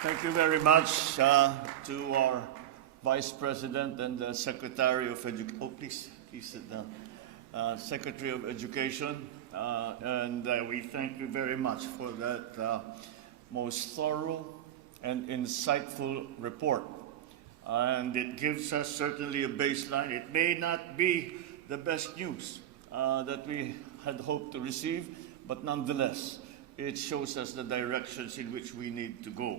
Thank you very much to our Vice President and the Secretary of Education. Oh, please sit down. Secretary of Education, and we thank you very much for that most thorough and insightful report. And it gives us certainly a baseline. It may not be the best news that we had hoped to receive, but nonetheless, it shows us the directions in which we need to go.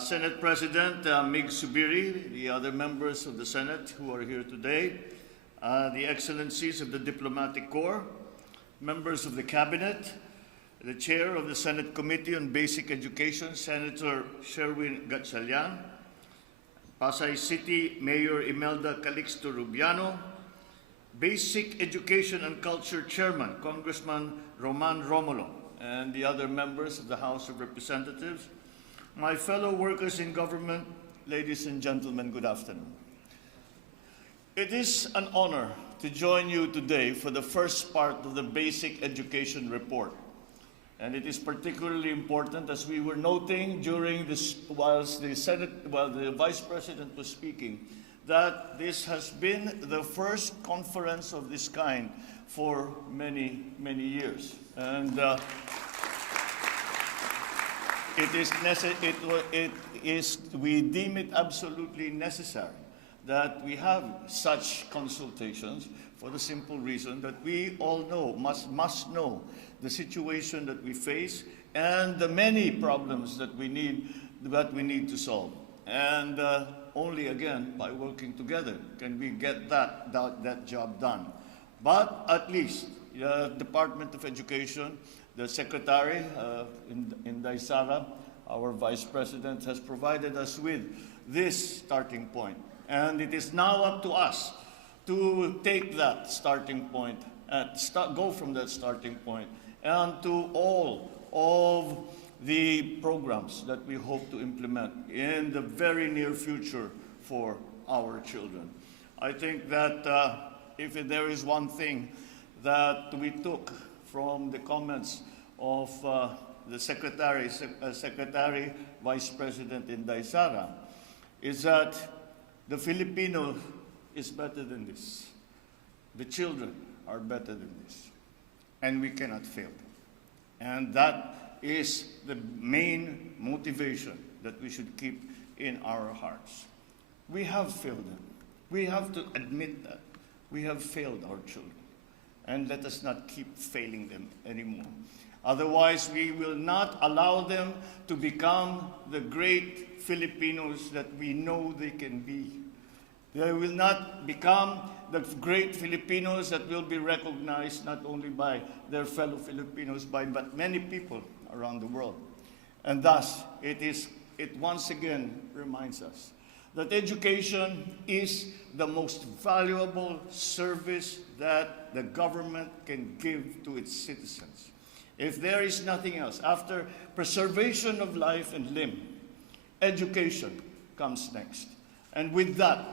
Senate President Mig Subiri, the other members of the Senate who are here today, the Excellencies of the Diplomatic Corps, members of the Cabinet, the Chair of the Senate Committee on Basic Education, Senator Sherwin Gatchalian, Pasay City Mayor Imelda Calixto Rubiano, Basic Education and Culture Chairman, Congressman Roman Romulo, and the other members of the House of Representatives, my fellow workers in government, ladies and gentlemen, good afternoon. It is an honor to join you today for the first part of the Basic Education Report. And it is particularly important, as we were noting during this, while the Vice President was speaking, that this has been the first conference of this kind for many, many years. And we deem it absolutely necessary that we have such consultations for the simple reason that we all know, must know the situation that we face and the many problems that we need to solve. And only again by working together can we get that job done. But at least the Department of Education, the Secretary in Daisara, our Vice President, has provided us with this starting point. And it is now up to us to take that starting point, go from that starting point, and to all of the programs that we hope to implement in the very near future for our children. I think that if there is one thing that we took from the comments of the Secretary, Vice President in Daisara, is that the Filipino is better than this. The children are better than this. And we cannot fail them. And that is the main motivation that we should keep in our hearts. We have failed them. We have to admit that. We have failed our children. And let us not keep failing them anymore. Otherwise, we will not allow them to become the great Filipinos that we know they can be. They will not become the great Filipinos that will be recognized not only by their fellow Filipinos, but many people around the world. And thus, it once again reminds us that education is the most valuable service that the government can give to its citizens. If there is nothing else, after preservation of life and limb, education comes next. And with that,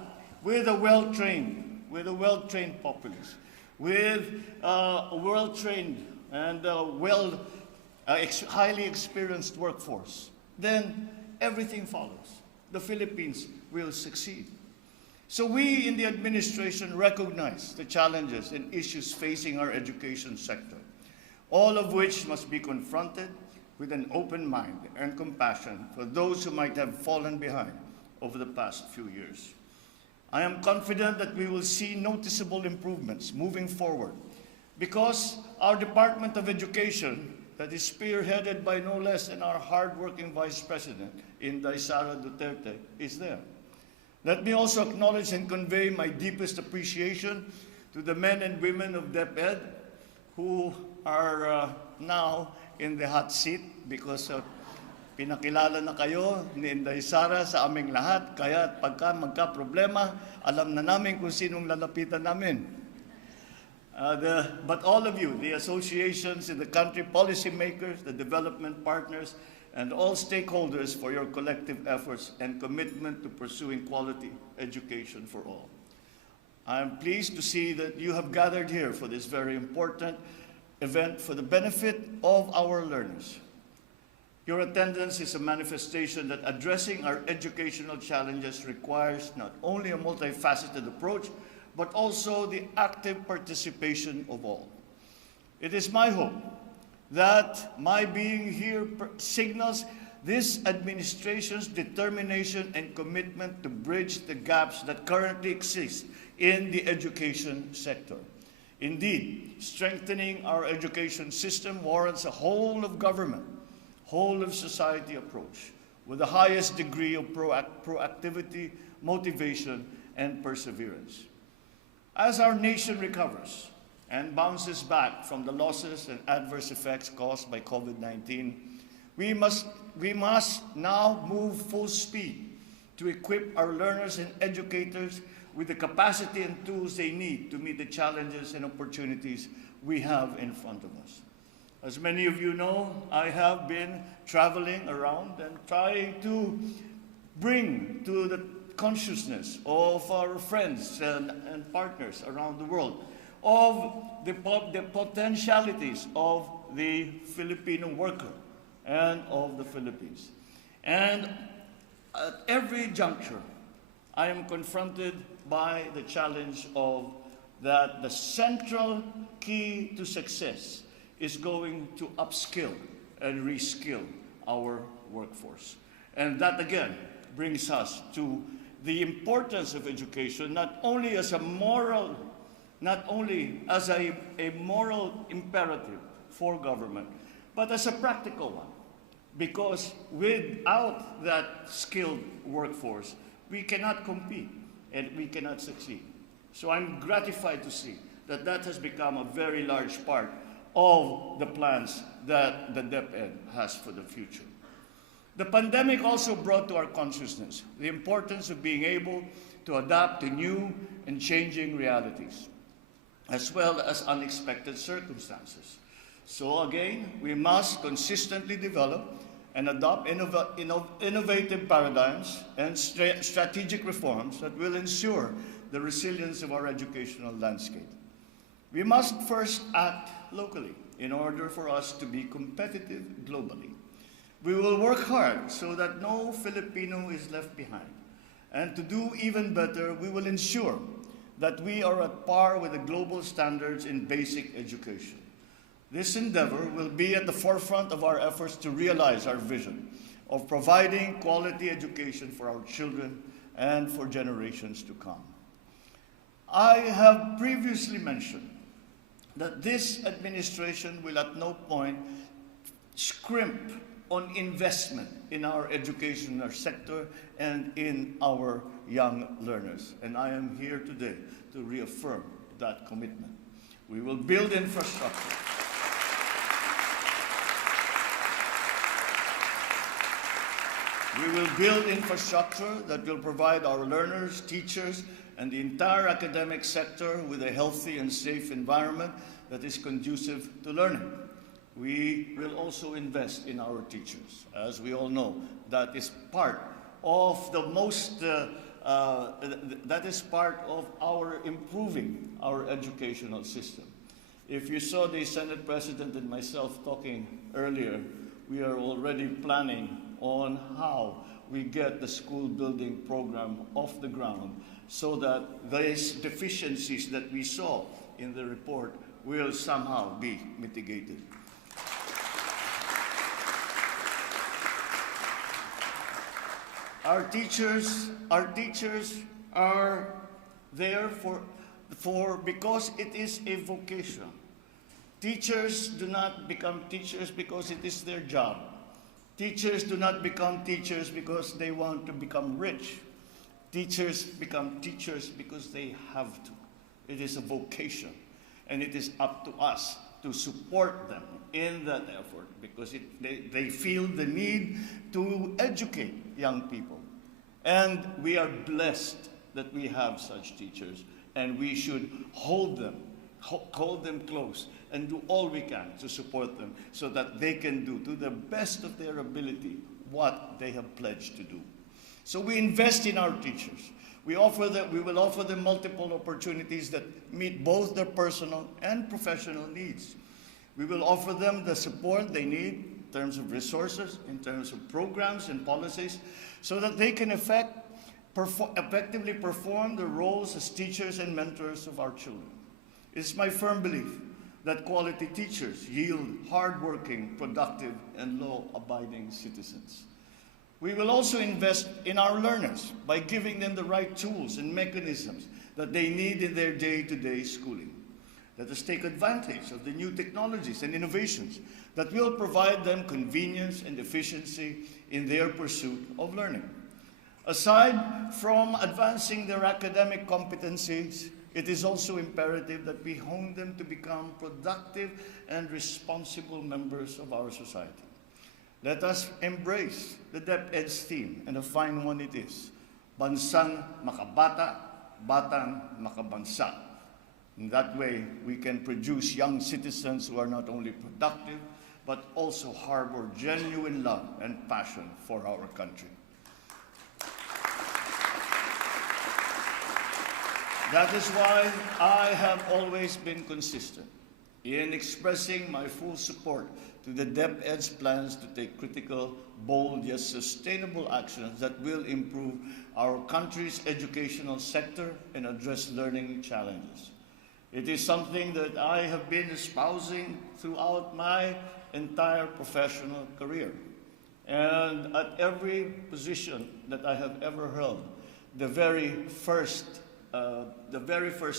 with a well-trained populace, with a well-trained and highly experienced workforce, then everything follows. The Philippines will succeed. So we in the administration recognize the challenges and issues facing our education sector, all of which must be confronted with an open mind and compassion for those who might have fallen behind over the past few years. I am confident that we will see noticeable improvements moving forward because our Department of Education, that is spearheaded by no less than our hardworking Vice President in Daisara Duterte, is there. Let me also acknowledge and convey my deepest appreciation to the men and women of DepEd who are now in the hot seat because pinakilala na kayo ni Inday Sara sa aming lahat, kaya pagka magka-problema, alam na namin kung sinong lalapitan namin. But all of you, the associations in the country, policymakers, the development partners, and all stakeholders for your collective efforts and commitment to pursuing quality education for all. I am pleased to see that you have gathered here for this very important event for the benefit of our learners. Your attendance is a manifestation that addressing our educational challenges requires not only a multifaceted approach, but also the active participation of all. It is my hope that my being here signals this administration's determination and commitment to bridge the gaps that currently exist in the education sector. Indeed, strengthening our education system warrants a whole of government, whole of society approach with the highest degree of proactivity, motivation, and perseverance. As our nation recovers and bounces back from the losses and adverse effects caused by COVID-19, we must now move full speed to equip our learners and educators with the capacity and tools they need to meet the challenges and opportunities we have in front of us. As many of you know, I have been traveling around and trying to bring to the consciousness of our friends and partners around the world of the potentialities of the Filipino worker and of the Philippines. And at every juncture, I am confronted by the challenge of that the central key to success is going to upskill and reskill our workforce. And that again brings us to the importance of education, not only as a moral imperative for government, but as a practical one. Because without that skilled workforce, we cannot compete and we cannot succeed. So I'm gratified to see that that has become a very large part of the plans that the DepEd has for the future. The pandemic also brought to our consciousness the importance of being able to adapt to new and changing realities, as well as unexpected circumstances. So again, we must consistently develop and adopt innovative paradigms and strategic reforms that will ensure the resilience of our educational landscape. We must first act locally in order for us to be competitive globally. We will work hard so that no Filipino is left behind. And to do even better, we will ensure that we are at par with the global standards in basic education. This endeavor will be at the forefront of our efforts to realize our vision of providing quality education for our children and for generations to come. I have previously mentioned that this administration will at no point scrimp on investment in our educational sector and in our young learners. And I am here today to reaffirm that commitment. We will build infrastructure. We will build infrastructure that will provide our learners, teachers, and the entire academic sector with a healthy and safe environment that is conducive to learning. We will also invest in our teachers. As we all know, that is part of our improving our educational system. If you saw the Senate President and myself talking earlier, we are already planning on how we get the school building program off the ground so that these deficiencies that we saw in the report will somehow be mitigated. Our teachers are there because it is a vocation. Teachers do not become teachers because it is their job. Teachers do not become teachers because they want to become rich. Teachers become teachers because they have to. It is a vocation, and it is up to us to support them in that effort because they feel the need to educate young people. And we are blessed that we have such teachers, and we should hold them close and do all we can to support them so that they can do to the best of their ability what they have pledged to do. So we invest in our teachers. We will offer them multiple opportunities that meet both their personal and professional needs. We will offer them the support they need terms of resources, in terms of programs and policies, so that they can effectively perform the roles as teachers and mentors of our children. It is my firm belief that quality teachers yield hardworking, productive, and law-abiding citizens. We will also invest in our learners by giving them the right tools and mechanisms that they need in their day-to-day schooling. Let us take advantage of the new technologies and innovations that will provide them convenience and efficiency in their pursuit of learning. Aside from advancing their academic competencies, it is also imperative that we hone them to become productive and responsible members of our society. Let us embrace the DepEd's theme, and a fine one it is, Bansang Makabata, Batang Makabansa. In that way, we can produce young citizens who are not only productive, but also harbor genuine love and passion for our country. That is why I have always been consistent in expressing my full support to the DepEd's plans to take critical, bold, yet sustainable actions that will improve our country's educational sector and address learning challenges. It is something that I have been espousing throughout my entire professional career. And at every position that I have ever held, the very first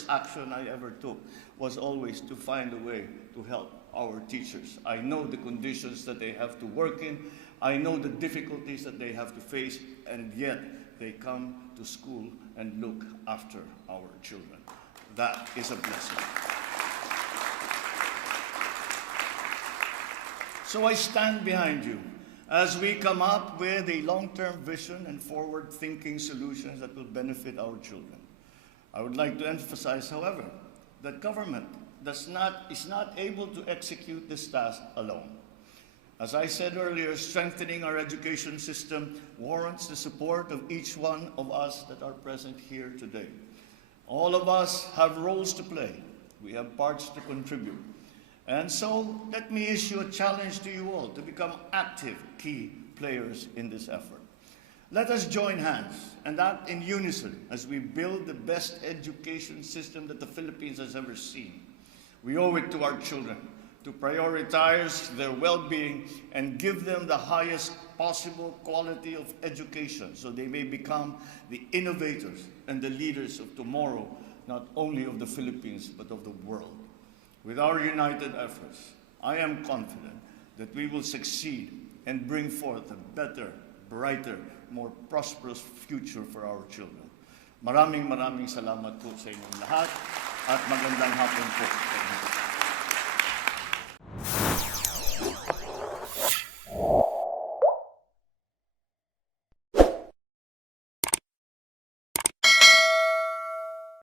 action I ever took was always to find a way to help our teachers. I know the conditions that they have to work in. I know the difficulties that they have to face, and yet they come to school and look after our children. That is a blessing. So I stand behind you as we come up with a long-term vision and forward-thinking solutions that will benefit our children. I would like to emphasize, however, that government is not able to execute this task alone. As I said earlier, strengthening our education system warrants the support of each one of us that are present here today. All of us have roles to play. We have parts to contribute. And so let me issue a challenge to you all to become active key players in this effort. Let us join hands and act in unison as we build the best education system that the Philippines has ever seen. We owe it to our children to prioritize their well-being and give them the highest possible quality of education so they may become the innovators and the leaders of tomorrow, not only of the Philippines, but of the world. With our united efforts, I am confident that we will succeed and bring forth a better, brighter, more prosperous future for our children. Maraming salamat po sa inyong lahat at magandang hapon po.